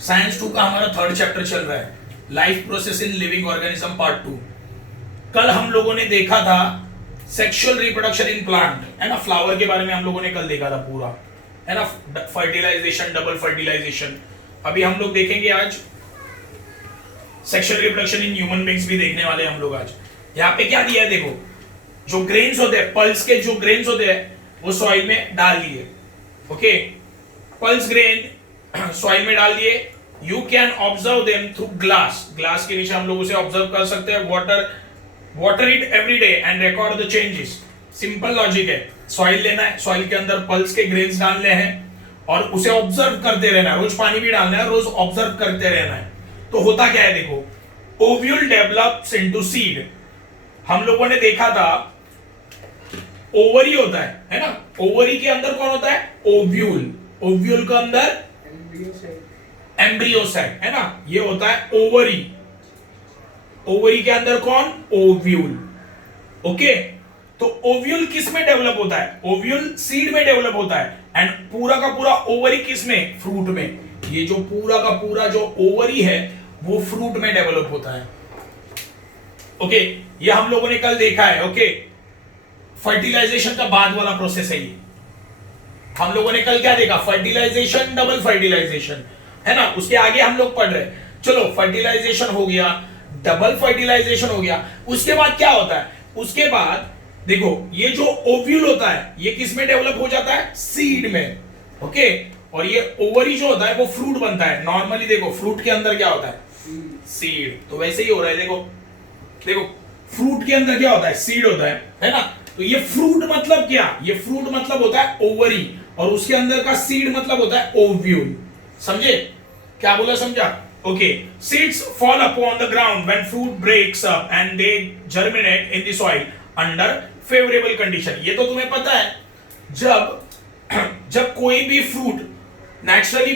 Science 2 का हमारा third chapter चल रहा है, life process in living organism part 2। कल हम लोगों ने देखा था सेक्सुअल रिप्रोडक्शन इन प्लांट, है ना, फ्लावर के बारे में हम लोगों ने कल देखा था पूरा, है ना, फर्टिलाइजेशन, डबल फर्टिलाइजेशन। अभी हम लोग देखेंगे आज sexual reproduction in human beings भी देखने वाले हम लोग आज। यहाँ पे क्या दिया है देखो, जो ग्रेन्स होते हैं, पल्स के जो ग्रेन्स होते हैं वो सॉइल में डाल दिए। ओके, पल्स ग्रेन सॉइल में डाल दिए। You can observe them through glass, glass के नीचे हम लोग उसे ऑब्जर्व कर सकते हैं। Water it every day and record the changes. Simple logic है, सॉइल लेना है, सॉइल के अंदर पल्स के ग्रेन्स डालने हैं और उसे ऑब्जर्व करते रहना है। रोज पानी भी डालना है, रोज ऑब्जर्व करते रहना है। तो होता क्या है देखो, ओव्यूल डेवलप्स इनटू सीड। हम लोगों ने देखा था ओवरी होता है ना, ओवरी के अंदर कौन होता है, ओव्यूल। ओव्यूल के अंदर एम्ब्रियोसाइट, है ना, ये होता है ओवरी। ओवरी के अंदर कौन, ओव्यूल। ओके, तो ओव्यूल किस में डेवलप होता है, ओव्यूल सीड में डेवलप होता है। एंड पूरा का पूरा ओवरी किस में, फ्रूट में। ये जो पूरा का पूरा जो ओवरी है वो फ्रूट में डेवलप होता है। ओके, ये हम लोगों ने कल देखा है। ओके, फर्टिलाइजेशन का बाद वाला प्रोसेस है ये। हम लोगों ने कल क्या देखा, फर्टिलाइजेशन, डबल फर्टिलाइजेशन, है ना। उसके आगे हम लोग पढ़ रहे हैं। चलो, फर्टिलाइजेशन हो गया, डबल फर्टिलाइजेशन हो गया। उसके बाद क्या होता है, उसके बाद देखो ये जो ओव्यूल होता है ये किस में डेवलप हो जाता है, सीड में। ओके, और ये ओवरी जो होता है वो फ्रूट बनता है। नॉर्मली देखो फ्रूट के अंदर क्या होता है, सीड। तो वैसे ही हो रहा है, देखो देखो फ्रूट के अंदर क्या होता है, सीड होता है ना। तो ये फ्रूट मतलब क्या, ये फ्रूट मतलब होता है ओवरी, और उसके अंदर का सीड मतलब होता है ओव्यूल। समझे क्या बोला, समझा। Okay, seeds fall upon the ground when fruit breaks up and they germinate in the soil under favourable condition. ये तो तुम्हें पता है, जब कोई भी फ्रूट नेचुरली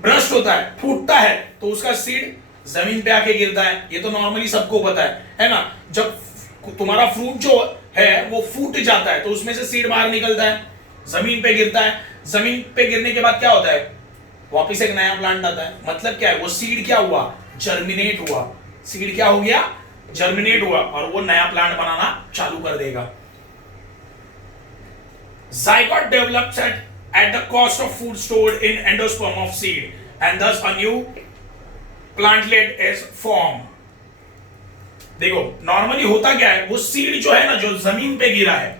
ब्रस्ट होता है, फूटता है, तो उसका सीड जमीन पे आके गिरता है। ये तो नॉर्मली सबको पता है ना। जब तुम्हारा फ्रूट जो है वो फूट जाता है तो उसमें से सीड बाहर निकलता है, जमीन पे गिरता है। जमीन पे गिरने के बाद क्या होता है, वापस एक नया प्लांट आता है। मतलब क्या है, वो सीड क्या हुआ, जर्मिनेट हुआ। सीड क्या हो गया, जर्मिनेट हुआ, और वो नया प्लांट बनाना चालू कर देगा। Zygote develops at the cost of food stored in endosperm of seed, and thus a new plantlet is formed. देखो नॉर्मली होता क्या है, वो सीड जो है ना, जो जमीन पे गिरा है,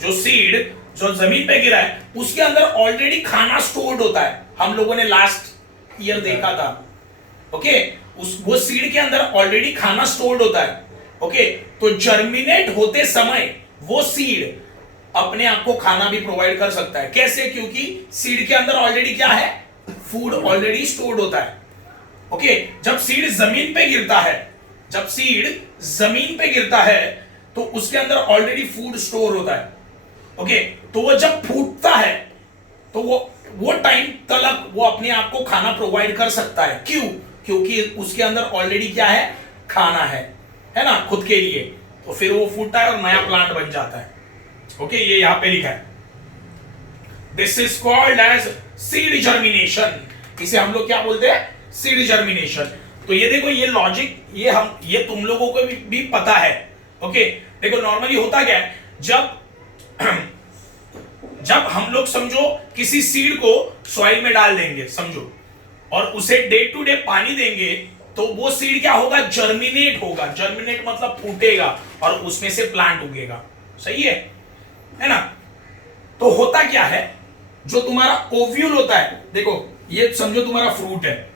जो सीड जो जमीन पे गिरा है उसके अंदर ऑलरेडी खाना स्टोर्ड होता है। हम लोगों ने लास्ट ईयर देखा था। ओके, वो सीड के अंदर ऑलरेडी खाना स्टोर्ड होता है। ओके, तो जर्मिनेट होते समय वो सीड अपने आप को खाना भी प्रोवाइड कर सकता है। कैसे, क्योंकि सीड के अंदर ऑलरेडी क्या है, फूड ऑलरेडी स्टोर्ड होता है। ओके, जब सीड जमीन पे गिरता है, जब सीड जमीन पे गिरता है तो उसके अंदर ऑलरेडी फूड स्टोर होता है। ओके, तो वो जब फूटता है तो वो टाइम तक वो अपने आप को खाना प्रोवाइड कर सकता है। क्यों, क्योंकि उसके अंदर ऑलरेडी क्या है, खाना है ना, खुद के लिए। तो फिर वो फूटता है और नया प्लांट बन जाता है। ओके, ये यहां पे लिखा है, this is called as seed germination. इसे हम लोग क्या बोलते हैं, सीड जर्मिनेशन। तो ये देखो, ये लॉजिक ये तुम लोगों को भी पता है। ओके, देखो नॉर्मली होता क्या है, जब हम लोग समझो किसी सीड को सॉइल में डाल देंगे, समझो, और उसे डे टू डे पानी देंगे, तो वो सीड क्या होगा, जर्मिनेट होगा। जर्मिनेट मतलब फूटेगा और उसमें से प्लांट उगेगा। सही है ना। तो होता क्या है, जो तुम्हारा ओव्यूल होता है, देखो ये समझो तुम्हारा फ्रूट है,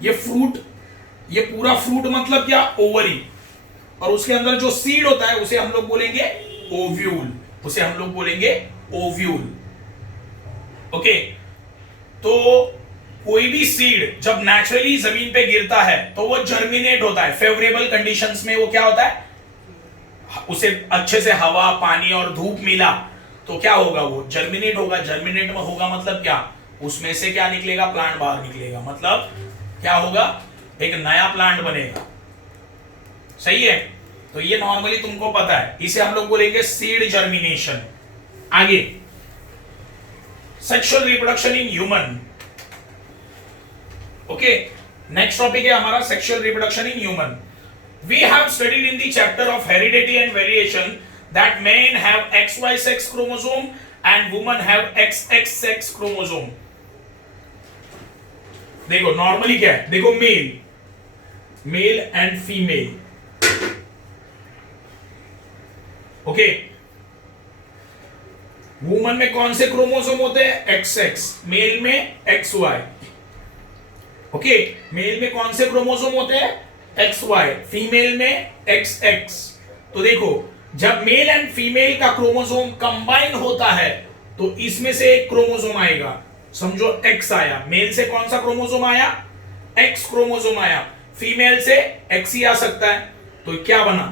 ये पूरा फ्रूट मतलब क्या, ओवरी, और उसके अंदर जो सीड होता है उसे हम लोग बोलेंगे ओव्यूल, उसे हम लोग बोलेंगे ओव्यूल। ओके, तो कोई भी सीड जब नेचुरली जमीन पे गिरता है तो वो जर्मिनेट होता है। फेवरेबल कंडीशंस में वो क्या होता है, उसे अच्छे से हवा, पानी और धूप मिला तो क्या होगा, वो जर्मिनेट होगा। जर्मिनेट में होगा मतलब क्या, उसमें से क्या निकलेगा, प्लांट बाहर निकलेगा। मतलब क्या होगा, एक नया प्लांट बनेगा। सही है। तो ये नॉर्मली तुमको पता है, इसे हम लोग बोलेंगे सीड जर्मिनेशन। आगे, sexual reproduction in human. Okay, next topic है हमारा sexual reproduction in human. We have studied in the chapter of heredity and variation that men have XY sex chromosome and women have XX sex chromosome. देखो normally क्या है, देखो male and female. Okay, woman में कौन से chromosome होते हैं? XX. Mail में XY. ओके, मेल में कौन से क्रोमोसोम होते हैं? XY. फीमेल में XX. तो देखो जब मेल एंड फीमेल का क्रोमोसोम कंबाइन होता है तो इसमें से एक क्रोमोसोम आएगा. समझो X आया, मेल से कौन सा क्रोमोसोम आया? X क्रोमोसोम आया. फीमेल से X ही आ सकता है. तो क्या बना?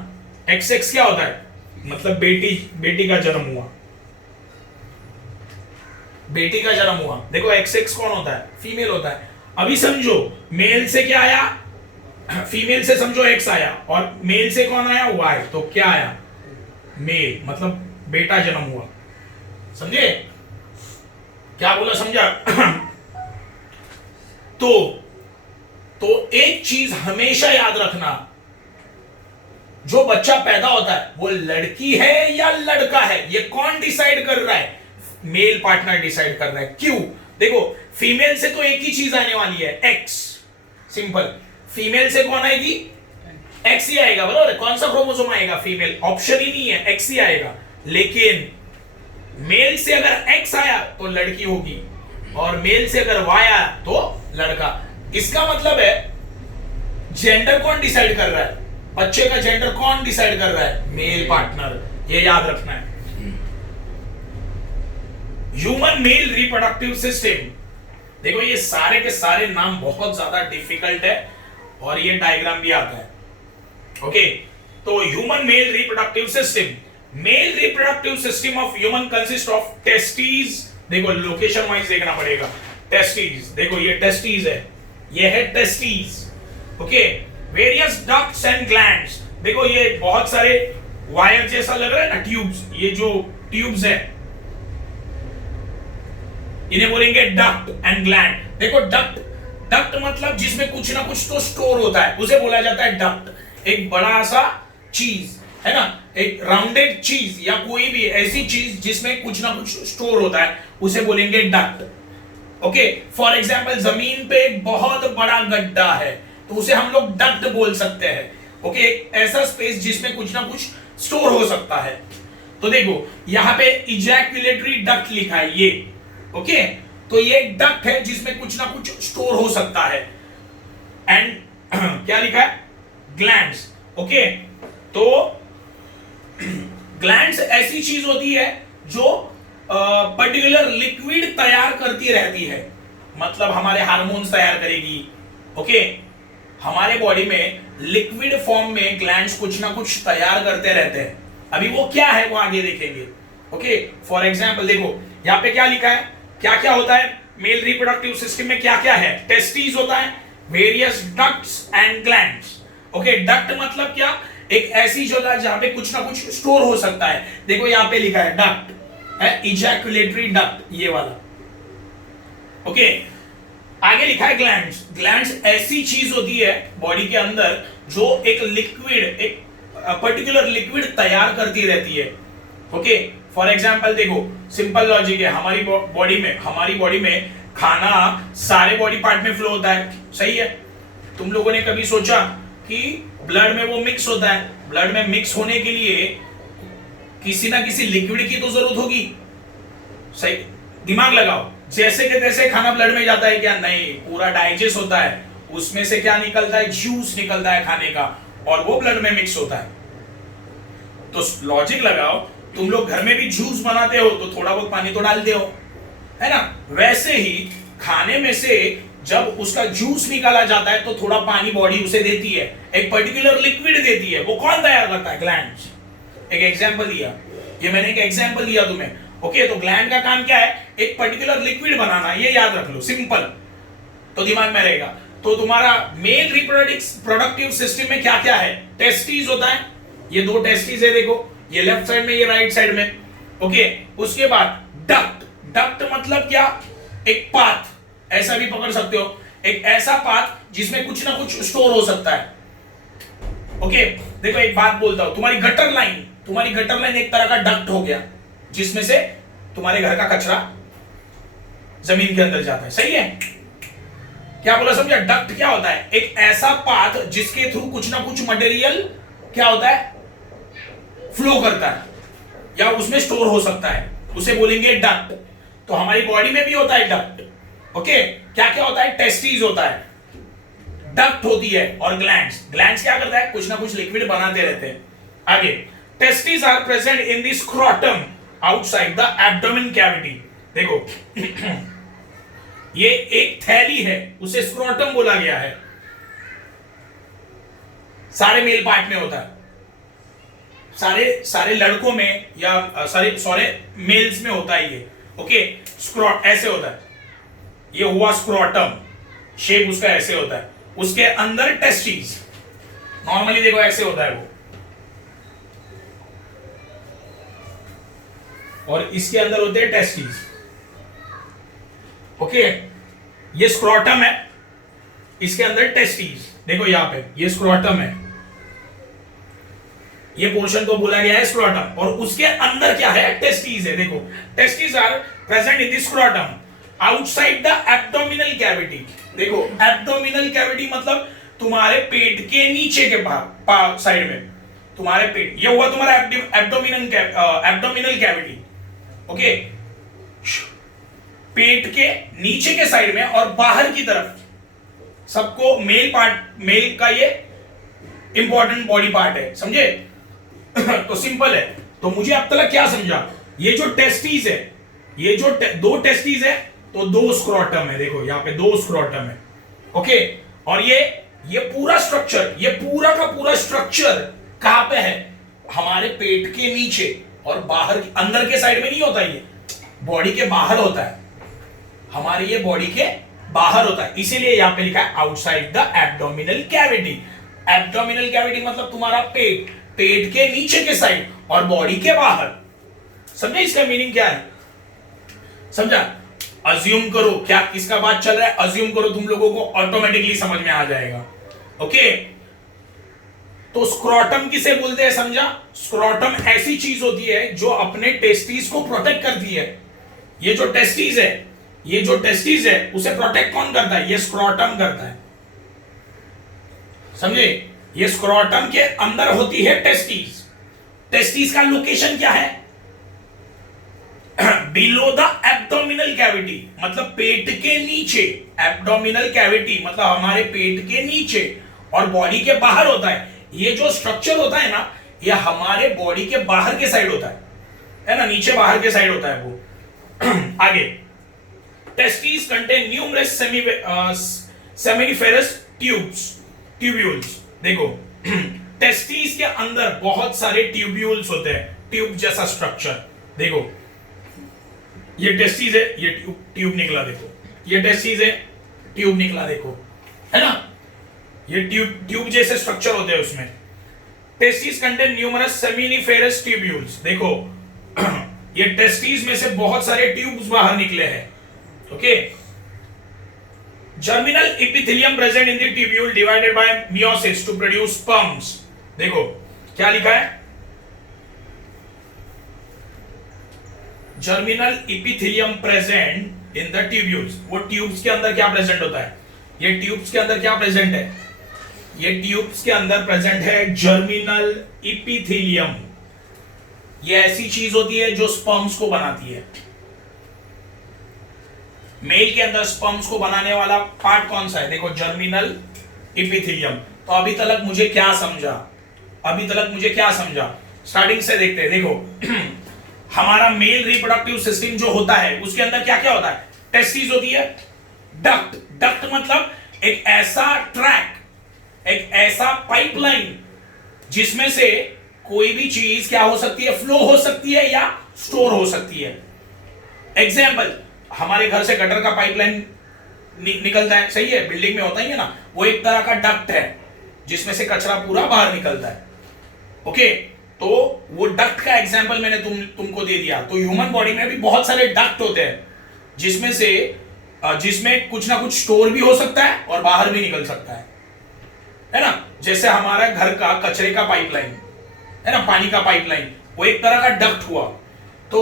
XX क्या होता है? मतलब बेटी का जन्म हुआ. बेटी का जन्म हुआ. देखो XX कौन होता है? फीमेल होता है. अभी समझो मेल से क्या आया? फीमेल से समझो X आया और मेल से कौन आया? Y. तो क्या आया? मेल, मतलब बेटा जन्म हुआ. समझे क्या बोला? समझा? तो एक चीज हमेशा याद रखना, जो बच्चा पैदा होता है वो लड़की है या लड़का है, ये कौन डिसाइड कर रहा है? मेल पार्टनर डिसाइड कर रहा है. क्यों? देखो फीमेल से तो एक ही चीज आने वाली है, X. सिंपल. फीमेल से कौन आएगी? X ही आएगा. बराबर. कौन सा क्रोमोसोम आएगा? फीमेल. ऑप्शन ही नहीं है, X ही आएगा. लेकिन मेल से अगर X आया तो लड़की होगी और मेल से अगर Y आया तो लड़का. इसका मतलब है जेंडर कौन डिसाइड कर रहा है? बच्चे का जेंडर कौन डिसाइड कर रहा है? Male partner. ये याद रखना है. Human male reproductive system. देखो ये सारे के सारे नाम बहुत ज्यादा डिफिकल्ट है और ये डायग्राम भी आता है. ओके, तो human male reproductive system. Male reproductive system of human consist of testis. देखो लोकेशन वाइज देखना पड़ेगा. टेस्टिस, देखो ये टेस्टिस है, ये है testis. Okay, various ducts and glands. देखो ये बहुत सारे वायर जैसा लग रहा है ना, ट्यूब्स. ये जो ट्यूब्स है इन्हें बोलेंगे डक्ट एंड ग्लैंड. देखो डक्ट मतलब जिसमें कुछ ना कुछ तो स्टोर होता है, उसे बोला जाता है डक्ट. एक बड़ा सा चीज है ना, एक राउंडेड चीज या कोई भी ऐसी चीज जिसमें कुछ ना कुछ स्टोर होता है, उसे बोलेंगे डक्ट. ओके, फॉर एग्जांपल जमीन पे एक बहुत बड़ा गड्ढा है तो उसे हम लोग डक्ट बोल सकते हैं. ओके, एक ऐसा स्पेस जिसमें कुछ ना कुछ स्टोर हो सकता है. तो देखो यहां पे इजैक्युलेटरी डक्ट लिखा है ये. ओके, तो ये एक डक्ट है जिसमें कुछ ना कुछ स्टोर हो सकता है. एंड क्या लिखा है? ग्लैंड्स. ओके, तो ग्लैंड्स ऐसी चीज होती है जो पर्टिकुलर लिक्विड तैयार करती रहती है. मतलब हमारे हार्मोन्स तैयार करेगी. ओके, हमारे बॉडी में लिक्विड फॉर्म में ग्लैंड्स कुछ ना कुछ तैयार करते रहते हैं. अभी वो क्या है वो आगे देखेंगे. ओके, फॉर एग्जांपल देखो यहां पे क्या लिखा है, क्या क्या होता है मेल रिप्रोडक्टिव सिस्टम में. क्या क्या है? टेस्टिस होता है, various ducts and glands. Okay, duct मतलब क्या? एक ऐसी जगह जहां पे कुछ ना कुछ स्टोर हो सकता है. देखो यहां पे लिखा है डक्ट है, इजैक्युलेटरी डक्ट, ये वाला. ओके, आगे लिखा है ग्लैंड्स. ग्लैंड्स ऐसी चीज होती है बॉडी के अंदर जो एक लिक्विड, एक पर्टिकुलर लिक्विड तैयार करती रहती है. ओके, फॉर एग्जांपल देखो सिंपल लॉजिक है. हमारी बॉडी में खाना सारे बॉडी पार्ट में फ्लो होता है. सही है. तुम लोगों ने कभी सोचा कि ब्लड में वो मिक्स होता है? ब्लड में मिक्स होने के लिए किसी ना किसी लिक्विड की तो जरूरत होगी. सही, दिमाग लगाओ. जैसे के तैसे खाना ब्लड में जाता है क्या? नहीं, पूरा डाइजेस्ट होता है. उसमें से क्या निकलता है? जूस निकलता है खाने का और वो ब्लड में मिक्स होता है. तो लॉजिक लगाओ, तुम लोग घर में भी जूस बनाते हो तो थोड़ा बहुत पानी तो डालते हो, है ना? वैसे ही खाने में से जब उसका जूस निकाला जाता है तो थोड़ा पानी बॉडी उसे देती है, एक पर्टिकुलर लिक्विड देती है. वो कौन तैयार करता है? ग्लैंड्स. एक एग्जांपल दिया, ये मैंने एक एग्जांपल दिया तुम्हें. ओके, तो ग्लैंड का काम क्या है? एक पर्टिकुलर लिक्विड बनाना. ये याद रख लो, सिंपल, तो दिमाग में रहेगा. तो तुम्हारा मेल रिप्रोडक्टिव सिस्टम में क्या क्या है? टेस्टिस होता है, ये दो टेस्टिस है. देखो ये लेफ्ट साइड में, ये राइट साइड में. ओके, उसके बाद डक्ट. डक्ट मतलब क्या? एक पाथ, ऐसा भी पकड़ सकते हो, एक ऐसा पाथ जिसमें कुछ ना कुछ स्टोर हो सकता है। ओके, देखो एक बात बोलता हूं, तुम्हारी गटर लाइन एक तरह का डक्ट हो गया, जिसमें से तुम्हारे घर का कचरा जमीन के अंदर जाता है। सही है? क्या बोला समझा? डक्ट क्या होता है? एक ऐसा पाथ जिसके थ्रू कुछ ना कुछ मटेरियल क्या होता है, फ्लो करता है या उसमें स्टोर हो सकता है, उसे बोलेंगे डक्ट। तो हमारी बॉडी में भी होता है डक्ट। ओके, क्या क्या होता है? टेस्टिस होता है, डक्ट होती है, और ग्लैंड्स क्या करता है? कुछ ना कुछ लिक्विड बनाते रहते हैं। आगे, testis are present in the scrotum outside the abdomen cavity. देखो ये एक थैली है, उसे स्क्रोटम बोला गया है। सारे मेल पार्ट में होता है, सारे लड़कों में या सारे मेल्स में होता है ये। ओके, स्क्रोट ऐसे होता है, ये हुआ स्क्रोटम, शेप उसका ऐसे होता है। उसके अंदर टेस्टिस, नॉर्मली देखो ऐसे होता है वो, और इसके अंदर होते हैं टेस्टिस। ओके, ये स्क्रोटम है, इसके अंदर टेस्टिस। देखो यहां पे ये स्क्रोटम है, ये पोर्शन को बोला गया है स्क्रोटम, और उसके अंदर क्या है? टेस्टिस है। देखो, testis are present in the scrotum outside the abdominal cavity. देखो, एब्डोमिनल कैविटी मतलब तुम्हारे पेट के नीचे के साइड में, तुम्हारे पेट, ये हुआ तुम्हारा एब्डोमिनल कैविटी। ओके, पेट के नीचे के साइड में और बाहर की तरफ सबको मेल का ये इंपॉर्टेंट बॉडी पार्ट है, समझे? तो सिंपल है। तो मुझे अब तक क्या समझा? ये जो टेस्टिस है, ये जो दो टेस्टिस है तो दो स्क्रोटम है। देखो यहाँ पे दो स्क्रोटम है। ओके, और ये पूरा स्ट्रक्चर, ये पूरा का पूरा स्ट्रक्चर कहां पे है? हमारे पेट के नीचे और बाहर, अंदर के साइड में नहीं होता, ये बॉडी के बाहर होता है, हमारे ये बॉडी के बाहर होता है। इसीलिए यहां पे लिखा है outside the abdominal cavity. Abdominal cavity मतलब तुम्हारा पेट के नीचे के साइड और बॉडी के बाहर। समझे इसका मीनिंग क्या है? समझा? अज्यूम करो, क्या किसका बात चल रहा है, अज्यूम करो, तुम लोगों को ऑटोमेटिकली समझ में आ जाएगा। ओके, तो स्क्रोटम किसे बोलते हैं? समझा? स्क्रोटम ऐसी चीज होती है जो अपने टेस्टिस को प्रोटेक्ट करती है। ये जो टेस्टिस है उसे प्रोटेक्ट कौन करता है? ये स्क्रोटम करता है। समझे? ये स्क्रोटम के अंदर होती है टेस्टिस। टेस्टिस का लोकेशन क्या है? बिलो द एब्डोमिनल कैविटी, मतलब पेट के नीचे। एब्डोमिनल कैविटी मतलब हमारे पेट के नीचे और बॉडी के बाहर होता है। ये जो स्ट्रक्चर होता है ना, ये हमारे बॉडी के बाहर के साइड होता है ना, नीचे बाहर के साइड होता है वो। आगे, testis contain numerous seminiferous tubules. देखो, टेस्टिस के अंदर बहुत सारे ट्यूब्यूल्स होते हैं, ट्यूब जैसा स्ट्रक्चर। देखो, ये टेस्टिस है, ये ट्यूब निकला, देखो ये टेस्टिस है, ट्यूब निकला, देखो, है ना, ये ट्यूब जैसे स्ट्रक्चर होते हैं उसमें। Testis contain numerous seminiferous tubules. देखो ये टेस्टिस में से बहुत सारे ट्यूब्स बाहर निकले हैं। Okay, germinal epithelium present in the tubule divided by meiosis to produce sperms. देखो क्या लिखा है? Germinal epithelium present in the tubules. वो ट्यूब्स के अंदर क्या प्रेजेंट होता है? ये ट्यूब्स के अंदर क्या प्रेजेंट है? ये ट्यूब्स के अंदर प्रेजेंट है जर्मिनल एपिथेलियम। ये ऐसी चीज होती है जो स्पर्म्स को बनाती है। मेल के अंदर स्पर्म्स को बनाने वाला पार्ट कौन सा है? देखो, जर्मिनल एपिथेलियम। तो अभी तक मुझे क्या समझा? स्टार्टिंग से देखते हैं। देखो हमारा मेल रिप्रोडक्टिव सिस्टम जो होता है उसके अंदर क्या क्या होता है? टेस्टिस होती है, डक्ट मतलब एक ऐसा ट्रैक, एक ऐसा पाइपलाइन जिसमें से कोई भी चीज क्या हो सकती है? फ्लो हो सकती है या स्टोर हो सकती है। एग्जाम्पल, हमारे घर से गटर का पाइपलाइन निकलता है, सही है, बिल्डिंग में होता ही है ना, वो एक तरह का डक्ट है जिसमें से कचरा पूरा बाहर निकलता है। ओके, तो वो डक्ट का एग्जांपल मैंने तुमको दे दिया। तो ह्यूमन बॉडी में भी बहुत सारे डक्ट होते हैं जिसमें से जिसमें कुछ ना कुछ स्टोर भी हो सकता है और बाहर भी निकल सकता है ना। जैसे हमारा घर का कचरे का पाइपलाइन है ना, पानी का पाइपलाइन, वो एक तरह का डक्ट हुआ। तो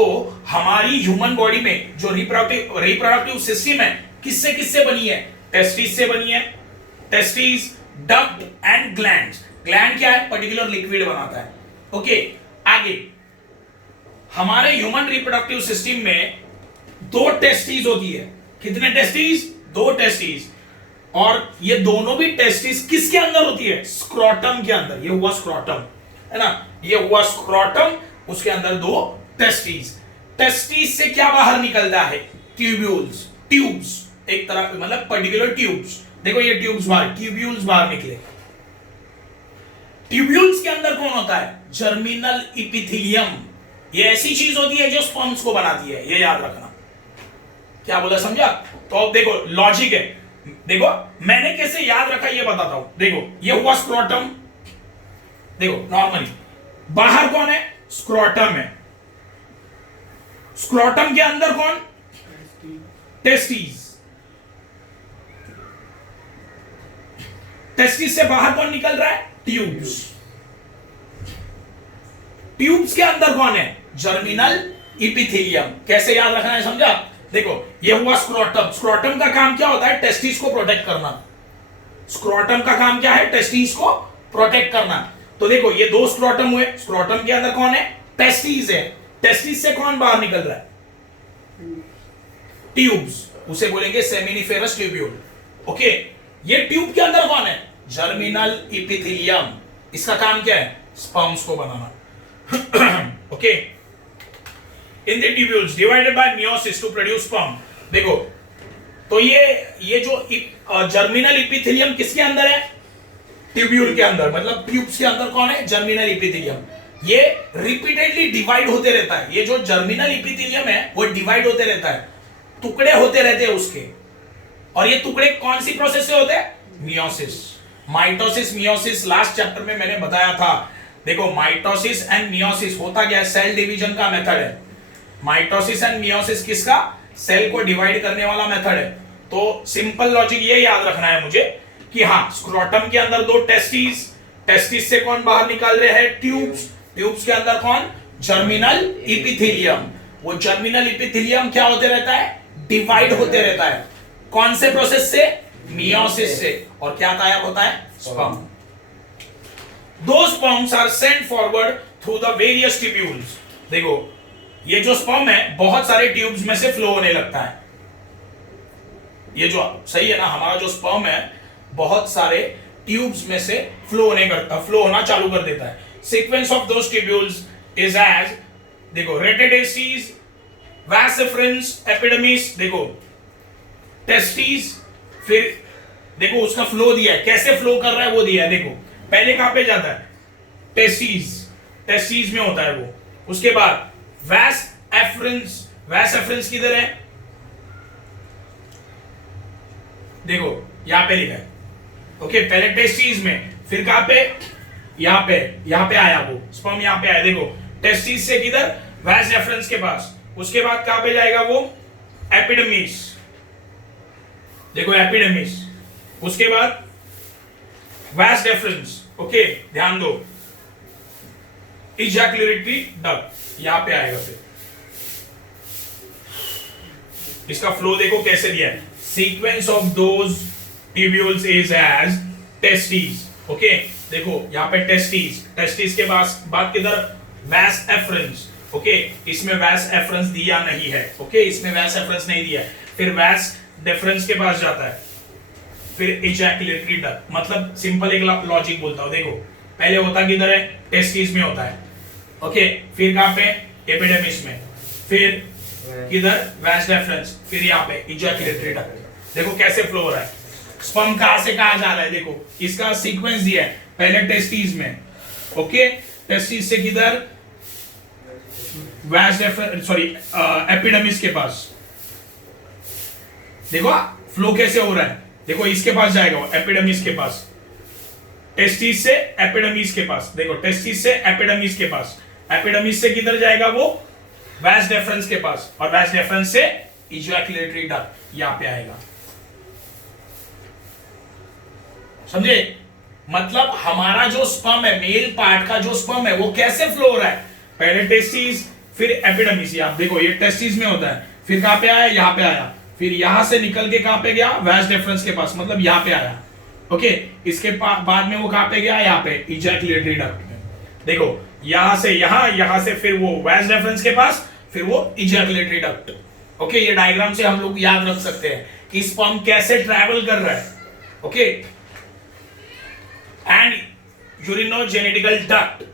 हमारी ह्यूमन बॉडी में जो रिप्रोडक्टिव सिस्टम है किससे किससे बनी है? टेस्टिस से बनी है। Testis, duct and glands. Gland क्या है? पर्टिकुलर लिक्विड बनाता है। ओके, आगे हमारे ह्यूमन रिप्रोडक्टिव सिस्टम में 2 टेस्टिस होती है। कितने टेस्टिस? 2 टेस्टिस। और ये दोनों भी टेस्टिस किसके अंदर होती है? स्क्रोटम के अंदर। ये हुआ स्क्रोटम, है ना, ये हुआ स्क्रोटम, उसके अंदर 2 टेस्टिस। टेस्टिस से क्या बाहर निकलता है? ट्यूब्यूल्स, ट्यूब्स, एक तरह मतलब पर्टिकुलर ट्यूब्स। देखो ये ट्यूब्स बाहर, ट्यूब्यूल्स बाहर निकले। ट्यूब्यूल्स के अंदर कौन होता है? Germinal epithelium. ये ऐसी चीज होती है जो स्पर्म्स को बनाती है, ये याद रखना। क्या बोला, समझा? तो अब देखो लॉजिक है। देखो मैंने कैसे याद रखा ये बताता हूं। देखो ये हुआ स्क्रोटम। देखो नॉर्मली बाहर कौन है? स्क्रोटम है। स्क्रोटम के अंदर कौन? टेस्टिस। टेस्टिस से बाहर कौन निकल रहा है? ट्यूब्स। ट्यूब्स के अंदर कौन है? Germinal epithelium. कैसे याद रखना है, समझा? देखो ये हुआ स्क्रोटम। स्क्रोटम का काम क्या होता है? टेस्टिस को प्रोटेक्ट करना। स्क्रोटम का काम क्या है? टेस्टिस को प्रोटेक्ट करना। तो देखो ये 2 स्क्रोटम हुए। स्क्रोटम के अंदर कौन है? टेस्टिस है। टेस्टिस से कौन बाहर निकल रहा है? ट्यूब्स। उसे बोलेंगे सेमिनिफेरस ट्यूब्यूल। ओके, ये ट्यूब के अंदर कौन है? Germinal epithelium. इसका काम क्या है? स्पर्म्स को बनाना। Okay, in the tubules divided by meiosis to produce sperm. देखो तो ये जो जर्मिनल इपिथेलियम किसके अंदर है? ट्यूब्यूल के अंदर, मतलब ट्यूब्स के अंदर कौन है? Germinal epithelium. ये रिपीटेडली डिवाइड होते रहता है। ये जो जर्मिनल इपिथेलियम है वो डिवाइड होते रहता है, टुकड़े होते रहते हैं उसके। और ये टुकड़े कौन सी प्रोसेस से होते हैं? Meiosis, mitosis, meiosis. Last chapter में मैंने बताया था। देखो माइटोसिस एंड मियोसिस होता क्या है? सेल डिवीजन का मेथड है। माइटोसिस एंड मियोसिस किसका? सेल को डिवाइड करने वाला मेथड है। तो सिंपल लॉजिक ये याद रखना है मुझे कि हाँ, स्क्रोटम के अंदर 2 टेस्टिस। टेस्टिस से कौन बाहर निकाल रहे हैं? ट्यूब्स। ट्यूब्स के अंदर कौन? Germinal epithelium. वो जर्मिनल इपिथेलियम क्या होते रहता है? डिवाइड होते रहता है। कौन से प्रोसेस से? मियोसिस से। और क्या तैयार होता है? Sperm. Those sperms are sent forward through the various tubules। देखो ये जो स्पर्म है बहुत सारे ट्यूब्स में से फ्लो होने लगता है। ये जो सही है ना, हमारा जो स्पर्म है बहुत सारे ट्यूब्स में से फ्लो होना चालू कर देता है। Sequence of those tubules is as, देखो रेटेडेसिस, वास एफरेंस, एपिडर्मिस। देखो टेस्टिस, फिर देखो उसका फ्लो दिया है, कैसे फ्लो कर रहा है वो दिया है। देखो पहले कहां पे जाता है? टेस्टिस, टेस्टिस में होता है वो। उसके बाद वास एफरेंस। वास एफरेंस किधर है? देखो यहां पे लिखा है। ओके, पहले टेस्टिस में, फिर कहां पे? यहां पे आया वो स्पर्म, यहां पे आया। देखो टेस्टिस से किधर? वास एफरेंस के पास। उसके बाद कहां पे जाएगा वो? एपिडर्मिस। देखो एपिडर्मिस। उसके बाद वास डेफरेंस। ओके, ध्यान दो। इजैकुलेटरी डक्ट यहां पे आएगा। फिर इसका फ्लो देखो कैसे दिया है। Sequence of those tubules is as testis. Okay, देखो यहां पे टेस्टिस, टेस्टिस के बाद किधर? वास एफरेंस। ओके, इसमें वास एफरेंस दिया नहीं है। ओके, इसमें वास एफरेंस नहीं दिया है। फिर वास डेफरेंस के पास जाता है, फिर इजैकुलेटरी डक्ट। मतलब सिंपल एक लॉजिक बोलता हूं। देखो पहले होता किधर है? टेस्टिस में होता है। ओके, फिर कहां पे? एपिडर्मिस में। फिर किधर? Vas deferens. फिर यहां पे इजैकुलेटरी डक्ट। देखो कैसे फ्लो हो रहा है। स्पर्म कहां से कहां जा रहा है? देखो इसका सीक्वेंस दिया है। पहले टेस्टिस में, ओके, टेस्टिस से किधर? वास डेफरेंस, सॉरी एपिडर्मिस के पास। देखो फ्लो कैसे हो रहा है। देखो इसके पास जाएगा वो, एपिडर्मिस के पास। टेस्टिस से एपिडर्मिस के पास। देखो टेस्टिस से एपिडर्मिस के पास। एपिडर्मिस से किधर जाएगा वो? वास डेफरेंस के पास। और वास डेफरेंस से इजैकुलेटरी डक्ट यहां पे आएगा। समझे? मतलब हमारा जो स्पर्म है, मेल पार्ट का जो स्पर्म है, वो कैसे फ्लो हो रहा है? पहले टेस्टिस, फिर एपिडर्मिस। आप देखो ये टेस्टिस में होता है, फिर कहां पे आया? यहां पे आया, फिर यहां से निकल के कहां पे गया? वास डिफरेंस के पास, मतलब यहां पे आया। ओके, इसके बाद में वो कहां पे गया? यहां पे इजैकुलेटरी डक्ट में। देखो यहां से यहां से फिर वो वास डिफरेंस के पास, फिर वो इजैकुलेटरी डक्ट। ओके, ये डायग्राम से हम लोग याद रख सकते हैं कि स्पर्म कैसे ट्रैवल कर रहा है। ओके, एंड यूरिनोजेनेटिकल डक्ट,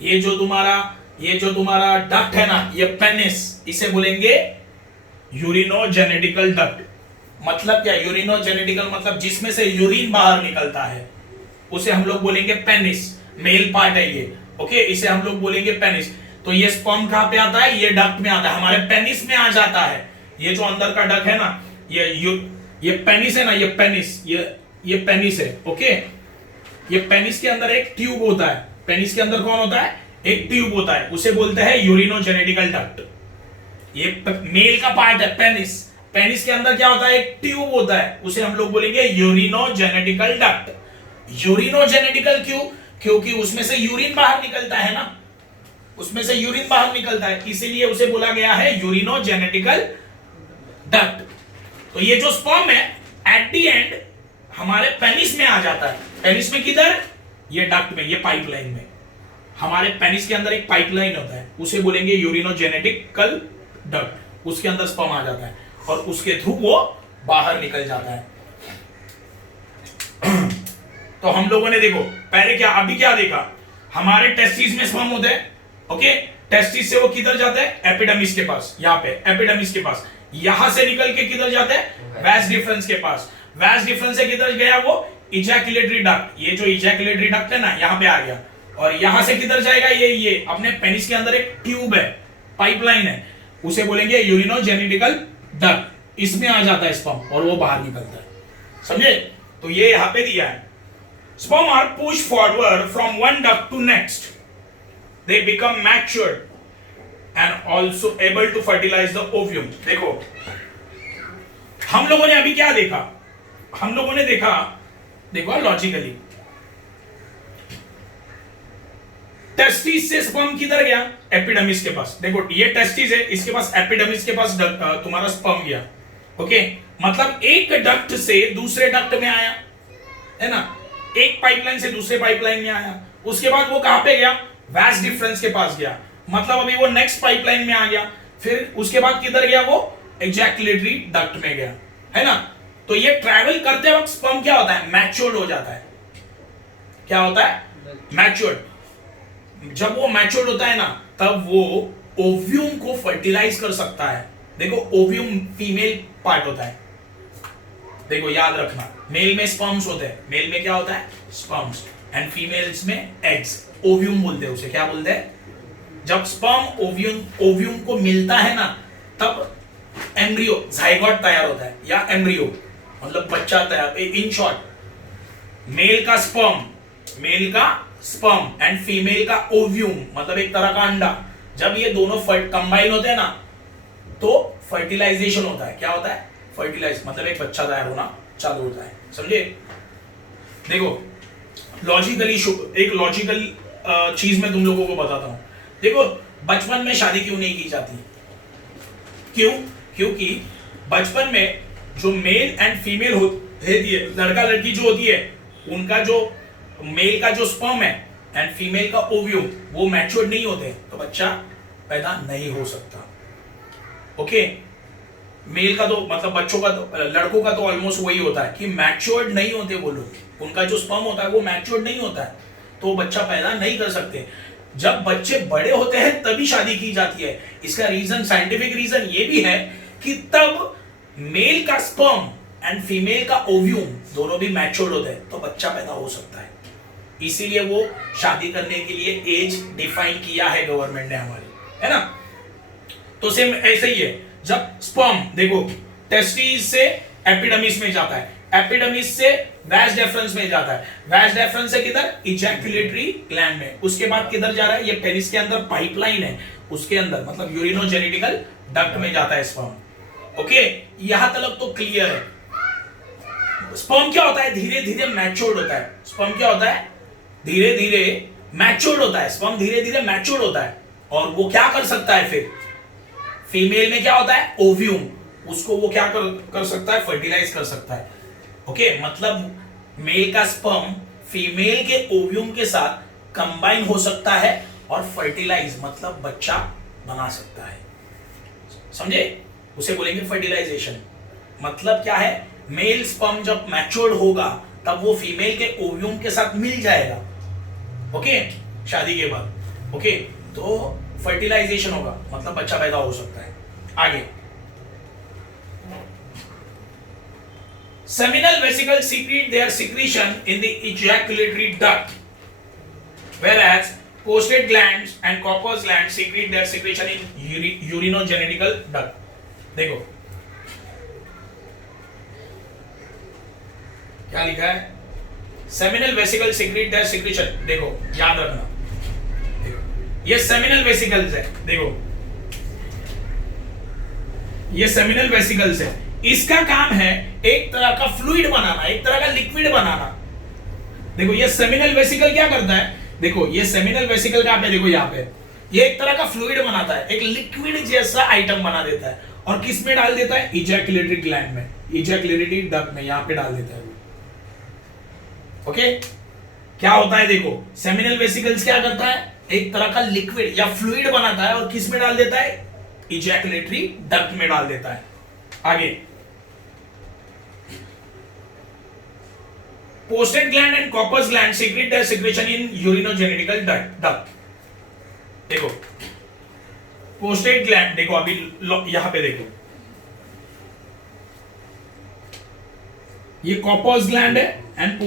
ये जो तुम्हारा डक्ट है ना, ये पेनिस, इसे बोलेंगे यूरिनोजेनेटिकल डक्ट। मतलब क्या? यूरिनोजेनेटिकल मतलब जिसमें से यूरिन बाहर निकलता है, उसे हम लोग बोलेंगे पेनिस। मेल पार्ट है ये। ओके, इसे हम लोग बोलेंगे पेनिस। तो ये स्पर्म कहां पे आता है? ये डक्ट में आता है, हमारे पेनिस में आ जाता है। ये जो अंदर का डक्ट है ना, ये पेनिस है ना, ये पेनिस, ये पेनिस है। ओके, ये पेनिस के अंदर एक ट्यूब होता है। पेनिस के अंदर कौन होता है? एक ट्यूब होता है, उसे बोलते हैं यूरिनोजेनेटिकल डक्ट। ये मेल का पार्ट है पेनिस। पेनिस के अंदर क्या होता है? एक ट्यूब होता है, उसे हम लोग बोलेंगे यूरिनोजेनेटिकल डक्ट। यूरिनोजेनेटिकल क्यों? क्योंकि उसमें से यूरिन बाहर निकलता है ना, उसमें से यूरिन बाहर निकलता है, इसीलिए उसे बोला गया है यूरिनोजेनेटिकल डक्ट। तो ये जो स्पर्म है एट द एंड हमारे पेनिस में आ जाता है। पेनिस में किधर? ये डक्ट में, ये पाइपलाइन में। हमारे पेनिस के अंदर एक पाइपलाइन होता है, उसे बोलेंगे यूरिनोजेनेटिकल डक्ट। उसके अंदर स्पर्म आ जाता है और उसके थ्रू वो बाहर निकल जाता है। तो हम लोगों ने देखो पहले क्या, अभी क्या देखा? हमारे टेस्टिस में स्पर्म होते हैं। ओके, टेस्टिस से वो किधर जाता है? एपिडर्मिस के पास, यहाँ पे एपिडर्मिस के पास। यहां से निकल के किधर जाता है? वास डिफरेंस के पास। वास डिफरेंस से किधर गया वो? Ejaculatory duct. ये जो इजैकुलेटरी डक्ट है ना, यहां पे आ गया। और यहां से किधर जाएगा? ये अपने पेनिस के अंदर एक ट्यूब है, पाइपलाइन है, उसे बोलेंगे यूरिनोजेनेटिकल डक्ट। इसमें आ जाता है स्पर्म और वो बाहर निकलता है। समझे? तो ये यहां पे दिया है, sperm are pushed forward from one duct to next. They become matured and also able to fertilize the ovum. देखो हम लोगों ने अभी क्या देखा? हम लोगों ने देखो लॉजिकली, टेस्टिस से स्पर्म किधर गया? एपिडर्मिस के पास। देखो ये टेस्टिस है, इसके पास एपिडर्मिस के पास तुम्हारा स्पर्म गया। ओके, मतलब एक डक्ट से दूसरे डक्ट में आया है ना, एक पाइपलाइन से दूसरे पाइपलाइन में आया, उसके बाद वो कहां पे गया? वास डिफरेंस के पास गया, मतलब अभी वो नेक्स्ट पाइपलाइन में आ गया, फिर उसके बाद किधर गया? वो इजैकुलेटरी डक्ट में गया, है ना। तो ये ट्रैवल करते वक्त स्पर्म क्या होता है? मैच्योर्ड हो जाता है। क्या होता है? मैच्योर्ड। जब वो मैच्योर्ड होता है ना, तब वो ओव्यूम को फर्टिलाइज कर सकता है। देखो ओव्यूम फीमेल पार्ट होता है, देखो याद रखना, मेल में स्पर्म्स होते हैं, मेल में क्या होता है? स्पर्म्स, एंड फीमेल्स में एग्स। ओव्यूम बोलते हैं उसे, क्या बोलते हैं? जब स्पर्म ओव्यूम को मिलता है ना, तब एम्ब्रियो, जाइगोट तैयार होता है, या एम्ब्रियो मतलब बच्चा तैयार। इन शॉर्ट, मेल का स्पर्म एंड फीमेल का ओव्यूम मतलब एक तरह का अंडा, जब ये दोनों कंबाइन होते हैं ना, तो फर्टिलाइजेशन होता है। क्या होता है? फर्टिलाइज, मतलब एक बच्चा तैयार होना चालू होता है। समझे? देखो लॉजिकली, एक लॉजिकल चीज मैं तुम लोगों को बताता हूं। देखो बचपन में शादी क्यों नहीं की जाती? क्यों? क्योंकि बचपन में जो मेल एंड फीमेल होती है, लड़का लड़की जो होती है, उनका जो मेल का जो स्पर्म है एंड फीमेल का ओव्यूम, वो मैच्योर्ड नहीं होते, तो बच्चा पैदा नहीं हो सकता। ओके, मेल का तो मतलब बच्चों का तो, लड़कों का तो ऑलमोस्ट वही होता है कि मैच्योर्ड नहीं होते वो लोग, उनका जो स्पर्म होता है वो मैच्योर्ड नहीं होता है, तो वो बच्चा पैदा नहीं कर सकते। जब बच्चे बड़े होते हैं तभी शादी की जाती है। इसका रीजन, साइंटिफिक रीजन ये भी है कि तब मेल का स्पर्म एंड फीमेल का ओव्यूम दोनों भी मैच्योर्ड होते हैं, तो बच्चा पैदा हो सकता है। इसीलिए वो शादी करने के लिए एज डिफाइन किया है गवर्नमेंट ने हमारी, है ना। तो सेम ऐसे ही है, जब स्पर्म देखो टेस्टिस से एपिडर्मिस में जाता है, एपिडर्मिस से वास डेफरेंस में जाता है, वास डेफरेंस से किधर? इजैकुलेटरी ग्लैंड में, उसके बाद किधर जा रहा है? ये पेनिस के अंदर पाइपलाइन है, उसके अंदर मतलब यूरिनोजेनेटिकल डक्ट में जाता है स्पर्म। ओके, यहां तक तो क्लियर है। स्पर्म क्या होता है? धीरे धीरे मैच्योर्ड होता है। स्पर्म क्या होता है? धीरे धीरे मैच्योर्ड होता है। स्पर्म धीरे धीरे मैच्योर्ड होता है और वो क्या कर सकता है? फिर फीमेल में क्या होता है? ओव्यूम, उसको वो क्या कर सकता है? फर्टिलाइज कर सकता है। ओके, मतलब मेल का स्पर्म फीमेल के ओव्यूम के साथ कंबाइन हो सकता है और फर्टिलाइज मतलब बच्चा बना सकता है। समझे? उसे बोलेंगे फर्टिलाइजेशन। मतलब क्या है? मेल स्पर्म जब मैच्योर्ड होगा तब वो फीमेल के ओव्यूम के साथ मिल जाएगा। ओके, शादी के बाद। ओके, तो फर्टिलाइजेशन होगा मतलब बच्चा पैदा हो सकता है। आगे, seminal vesicles secrete their secretion in the ejaculatory duct, whereas prostate glands and Copper's glands secrete their secretion in urinogenital duct. देखो क्या लिखा है? seminal vesicles secrete their secretion। देखो याद रखना, देखो ये seminal vesicles है। देखो ये seminal vesicles है। इसका काम है एक तरह का फ्लूइड बनाना, एक तरह का लिक्विड बनाना। देखो ये सेमिनल वेसिकल क्या करता है? देखो ये सेमिनल वेसिकल कहां पे? देखो यहाँ पे ये एक तरह का फ्लूइड बनाता है, एक लिक्विड जैसा आइटम बना देता है। और किस में डाल देता है? इजैकुलेटरी ग्लैंड में, इजैकुलेटरी डक्ट में, यहां पे डाल देता है। ओके, क्या होता है? देखो सेमिनल वेसिकल्स क्या करता है? एक तरह का लिक्विड या फ्लूइड बनाता है और किस में डाल देता है? इजैकुलेटरी डक्ट में डाल देता है। आगे, prostate gland and Copper's gland secrete their secretion in urinogenital duct। देखो prostate gland, देखो अभी यहां पे देखो ये Copper's gland है एंड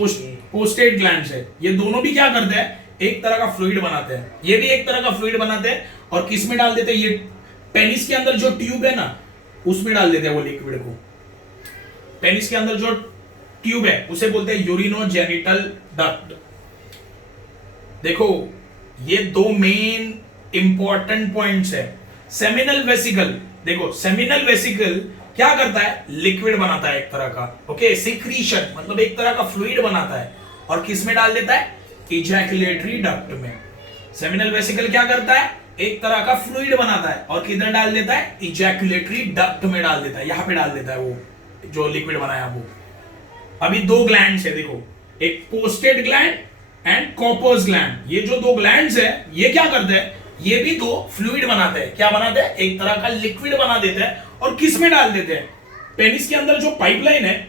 prostate glands है। ये दोनों भी क्या करते हैं? एक तरह का फ्लूइड बनाते हैं। ये भी एक तरह का फ्लूइड बनाते हैं और किस में डाल देते हैं? ये पेनिस के अंदर जो ट्यूब है ना उसमें डाल देते हैं वो लिक्विड को। पेनिस के अंदर जो ट्यूब है उसे बोलते हैं यूरिनोजेनिटल डक्ट। देखो ये दो मेन इंपॉर्टेंट पॉइंट्स है। सेमिनल वेसिकल, देखो सेमिनल वेसिकल क्या करता है? लिक्विड बनाता है एक तरह का। ओके, सिक्रीशन मतलब एक तरह का फ्लूइड बनाता है और किस में डाल देता है? इजैकुलेटरी डक्ट में। सेमिनल वेसिकल क्या करता है? एक तरह का फ्लूइड बनाता है और किधर डाल देता है? इजैकुलेटरी डक्ट में डाल देता है, यहां पे डाल देता है वो जो लिक्विड बनाया वो। अभी दो ग्लैंड्स है, देखो एक prostate gland and Cowper's gland. ये जो दो ग्लैंड्स है ये क्या करते हैं? ये भी दो फ्लूइड बनाते हैं। क्या बनाते हैं? एक तरह का लिक्विड बना देते हैं और किस में डाल देते हैं? पेनिस के अंदर जो पाइपलाइन है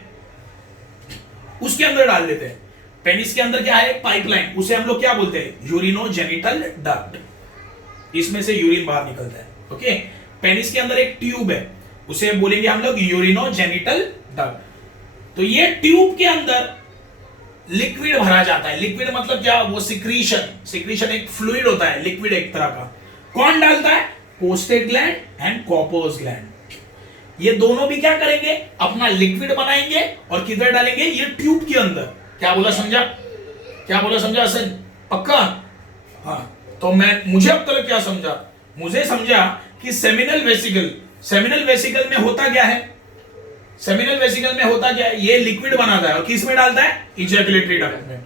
उसके अंदर डाल देते हैं। पेनिस के अंदर क्या है? पाइपलाइन, उसे हम लोग क्या बोलते हैं? Urinogenital duct. इसमें से यूरिन बाहर निकलता है। ओके, पेनिस के अंदर एक ट्यूब है उसे बोलेंगे हम लोग यूरिनोजेनिटल डक्ट। तो ये ट्यूब के अंदर लिक्विड भरा जाता है। लिक्विड मतलब क्या? वो सिक्रीशन, सिक्रीशन एक फ्लूइड होता है, लिक्विड एक तरह का। कौन डालता है? Prostate gland and Cowper's gland. ये दोनों भी क्या करेंगे? अपना लिक्विड बनाएंगे और किधर डालेंगे? ये ट्यूब के अंदर। क्या बोला समझा? क्या बोला समझा हसन? पक्का? हाँ, तो मुझे अब तक क्या समझा? मुझे समझा कि सेमिनल वेसिकल, सेमिनल वेसिकल में होता क्या है? सेमिनल वेसिकल में होता क्या है? ये लिक्विड बनाता है और किस में डालता है? इजैकुलेटरी डक्ट में।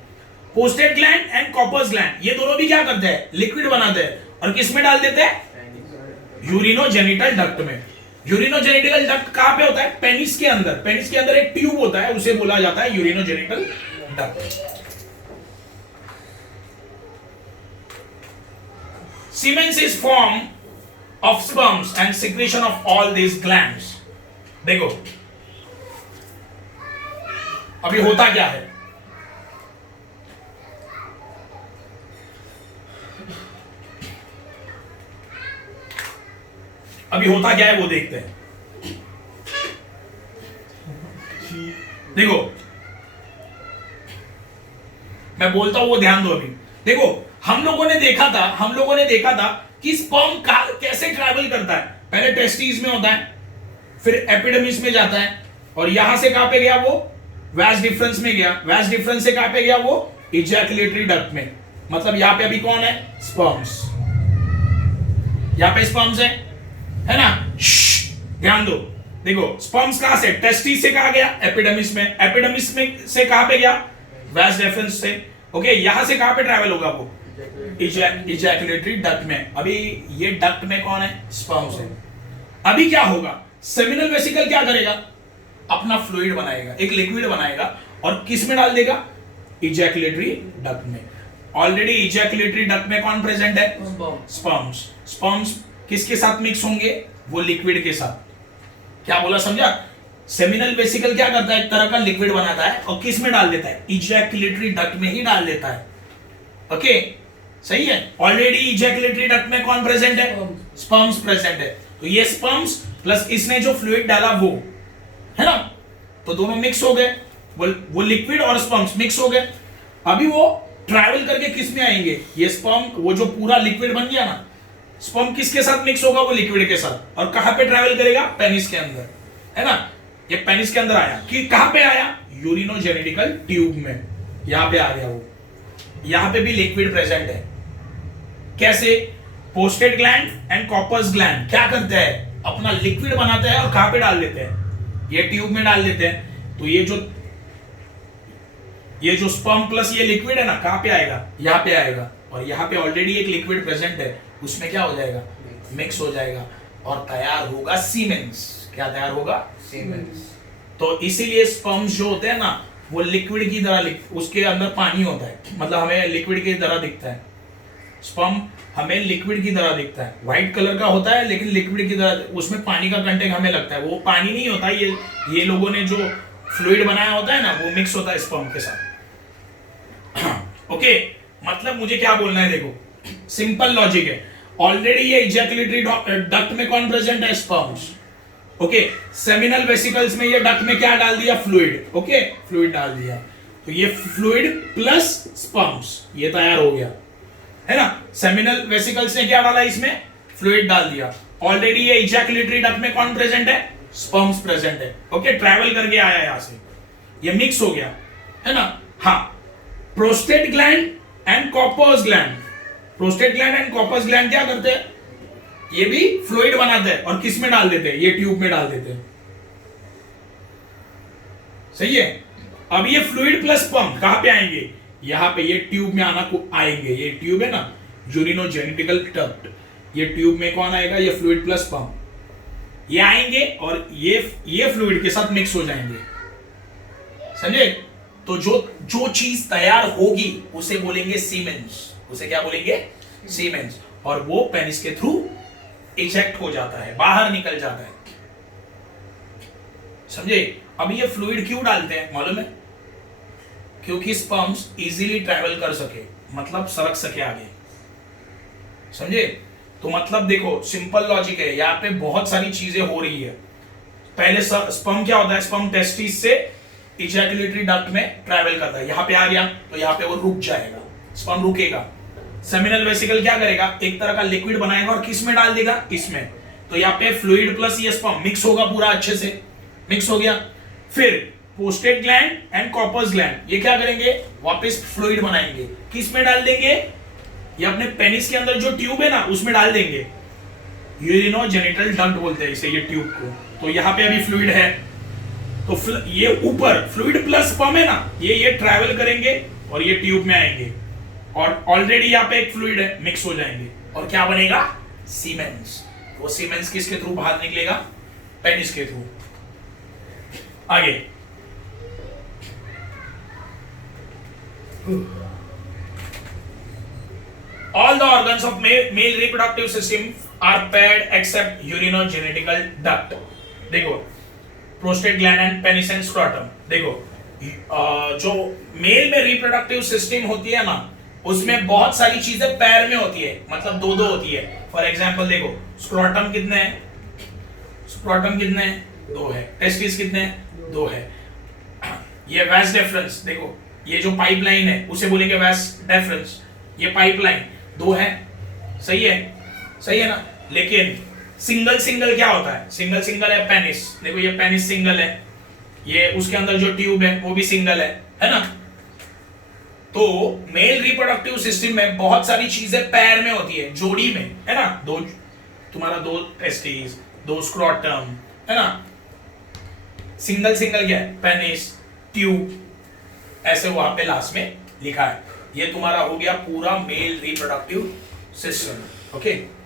Prostate gland and Cowper's gland ये दोनों भी क्या करते हैं? लिक्विड बनाते हैं और किस में डाल देते हैं? यूरिनोजेनिटल डक्ट में। यूरिनोजेनिटल डक्ट कहां पे होता है? पेनिस के अंदर। पेनिस के अंदर एक ट्यूब होता है उसे बोला जाता है urinogenital duct. Semen is form of sperms and secretion of all these glands। देखो अभी होता क्या है? अभी होता क्या है वो देखते हैं। देखो मैं बोलता हूं वो ध्यान दो। अभी देखो हम लोगों ने देखा था कि स्पर्म कैसे ट्रैवल करता है। पहले टेस्टिस में होता है, फिर एपिडर्मिस में जाता है और यहां से कहां पे गया? वो वैस डिफरेंस में गया। वैस डिफरेंस से कहां पे गया? वो इजैकुलेटरी डक्ट में। मतलब यहां पे अभी कौन है? स्पर्म्स। यहां पे स्पर्म्स है ना। ध्यान दो, देखो स्पर्म्स कहां से, टेस्टिस से कहा गया एपिडर्मिस में, एपिडर्मिस में से कहां पे गया, वास डेफरेंस से। ओके, यहां से कहां पे ट्रैवल होगा वो, इजैकुलेटरी डक्ट में। अभी ये डक्ट में कौन है, स्पर्म्स है। अभी क्या होगा, सेमिनल वेसिकल क्या करेगा, अपना फ्लूइड बनाएगा, एक लिक्विड बनाएगा और किस में डाल देगा, इजैकुलेटरी डक्ट में। ऑलरेडी इजैकुलेटरी डक्ट में कौन प्रेजेंट है, स्पर्म्स। स्पर्म्स किसके साथ मिक्स होंगे, वो लिक्विड के साथ। क्या बोला, समझा? सेमिनल वेसिकल क्या करता है, एक तरह का लिक्विड बनाता है और किस में डाल देता है, इजैकुलेटरी डक्ट में ही डाल देता है। ओके, सही है। ऑलरेडी इजैकुलेटरी डक्ट में कौन प्रेजेंट है, स्पर्म्स प्रेजेंट है। तो ये स्पर्म्स प्लस इसने जो फ्लूइड डाला वो है ना, तो दोनों मिक्स हो गए, वो लिक्विड और स्पर्म्स मिक्स हो गए। अभी वो ट्रैवल करके किस में आएंगे, ये स्पर्म, वो जो पूरा लिक्विड बन गया ना, स्पर्म किसके साथ मिक्स होगा, वो लिक्विड के साथ। और कहां पे ट्रैवल करेगा, पेनिस के अंदर, है ना। ये पेनिस के अंदर आया कि कहां पे आया, यूरिनोजेनिटिकल ट्यूब में, यहां पे आ गया वो। यहां पे भी लिक्विड प्रेजेंट है। कैसे, prostate gland and Cowper's gland क्या करते हैं, अपना लिक्विड बनाते हैं और कहां पे डाल देते हैं, ये ट्यूब में डाल देते हैं। तो ये जो स्पर्म प्लस ये लिक्विड है ना, कहां पे आएगा, यहां पे आएगा। और यहां पे ऑलरेडी एक लिक्विड प्रेजेंट है, उसमें क्या हो जाएगा, मिक्स हो जाएगा और तैयार होगा सीमेंस। क्या तैयार होगा, सीमेंस। तो इसीलिए स्पर्म्स जो होते हैं ना, वो लिक्विड की तरह, उसके अंदर पानी होता है, मतलब हमें लिक्विड की तरह दिखता है। स्पर्म हमें लिक्विड की तरह दिखता है, व्हाइट कलर का होता है लेकिन लिक्विड की तरह, उसमें पानी का कंटेंट हमें लगता है, वो पानी नहीं होता। ये लोगों ने जो फ्लूइड बनाया होता है ना, वो मिक्स होता है स्पर्म के साथ। ओके, मतलब मुझे क्या बोलना है, देखो सिंपल लॉजिक है। ऑलरेडी ये इजैकुलेटरी डक्ट में कौन प्रेजेंट है, स्पर्म्स। ओके, सेमिनल वेसिकल्स में ये डक्ट में क्या डाल दिया, फ्लूइड। ओके, फ्लूइड डाल दिया, तो ये फ्लूइड प्लस स्पर्म्स ये तैयार हो गया, है ना। सेमिनल वेसिकल्स ने क्या डाला, इसमें फ्लूइड डाल दिया। ऑलरेडी ये इजैकुलेटरी डक्ट में कौन प्रेजेंट है, स्पर्म्स प्रेजेंट है। ओके, ट्रैवल करके आया यहां से, ये मिक्स हो गया, है ना। हाँ, prostate gland and Cowper's gland, prostate gland and Cowper's gland क्या करते हैं, ये भी फ्लूइड बनाते हैं और किस में डाल देते हैं, ये ट्यूब में डाल देते हैं। सही है। अब ये फ्लूइड प्लस स्पर्म कहां पे आएंगे, यहां पे ये ट्यूब में आना को आएंगे। ये ट्यूब है ना, यूरिनोजेनिटिकल डक्ट, ये ट्यूब में कौन आएगा, ये फ्लूइड प्लस स्पर्म, ये आएंगे और ये फ्लूइड के साथ मिक्स हो जाएंगे। समझे? तो जो चीज तैयार होगी उसे बोलेंगे सीमेंस, उसे क्या बोलेंगे, सीमेंस। और वो पेनिस के थ्रू इजेक्ट हो जाता है, बाहर निकल जाता है। समझे? अब ये फ्लूइड क्यों डालते हैं मालूम है, क्योंकि स्पर्म्स इजीली ट्रैवल कर सके, मतलब सरक सके आगे। समझे? तो मतलब देखो सिंपल लॉजिक है, यहाँ पे बहुत सारी चीजें हो रही है। पहले स्पर्म क्या होता है, स्पर्म टेस्टिस से इजैकुलेटरी डक्ट में ट्रैवल करता है, यहां पे आ गया तो यहां पे वो रुक जाएगा, स्पर्म रुकेगा। सेमिनल वेसिकल क्या करेगा, एक तरह का लिक्विड बनाएगा और किस में डाल देगा, इसमें। तो यहाँ पे फ्लूइड प्लस ये स्पर्म मिक्स होगा, पूरा अच्छे से मिक्स हो गया। फिर prostate gland and Cowper's gland ये क्या करेंगे, वापस फ्लूइड बनाएंगे, किस में डाल देंगे, ये अपने पेनिस के अंदर जो ट्यूब है ना उसमें डाल देंगे। यूरिनोजेनिटल डक्ट बोलते हैं इसे, ये ट्यूब को। तो यहाँ पे अभी फ्लूइड है, तो ये ऊपर फ्लूइड प्लस स्पर्म है ना, ये ट्रैवल करेंगे और ये ट्यूब में आएंगे और ऑलरेडी यहाँ पे एक फ्लूइड है, मिक्स हो जाएंगे और क्या बनेगा, सीमेंस। वो सीमेंस किसके थ्रू बाहर निकलेगा, पेनिस के थ्रू। आगे all the organs of male reproductive system are paired except urinogenital duct। देखो prostate gland and penis and scrotum, देखो जो मेल में रिप्रोडक्टिव सिस्टम होती है ना, उसमें बहुत सारी चीजें पैर में होती है, मतलब दो दो होती है। फॉर एग्जांपल देखो स्क्रोटम कितने हैं, स्क्रोटम कितने हैं, दो है। टेस्टिस कितने हैं, दो है। ये वैस डेफरेंस, देखो ये जो पाइपलाइन है उसे बोलेंगे वैस डेफरेंस, ये पाइपलाइन दो है। सही है, सही है ना। लेकिन सिंगल सिंगल क्या होता है, सिंगल सिंगल है पेनिस, देखो ये पेनिस सिंगल है, ये उसके अंदर जो ट्यूब है वो भी सिंगल है ना। तो मेल रिप्रोडक्टिव सिस्टम में बहुत सारी चीजें पैर में होती है, जोड़ी में, है ना। दो तुम्हारा दो टेस्टिस, दो स्क्रोटम, है ना, सिंगल सिंगल क्या है, पेनिस, ट्यूब, ऐसे वहां पे लास्ट में लिखा है। ये तुम्हारा हो गया पूरा मेल रिप्रोडक्टिव सिस्टम। ओके।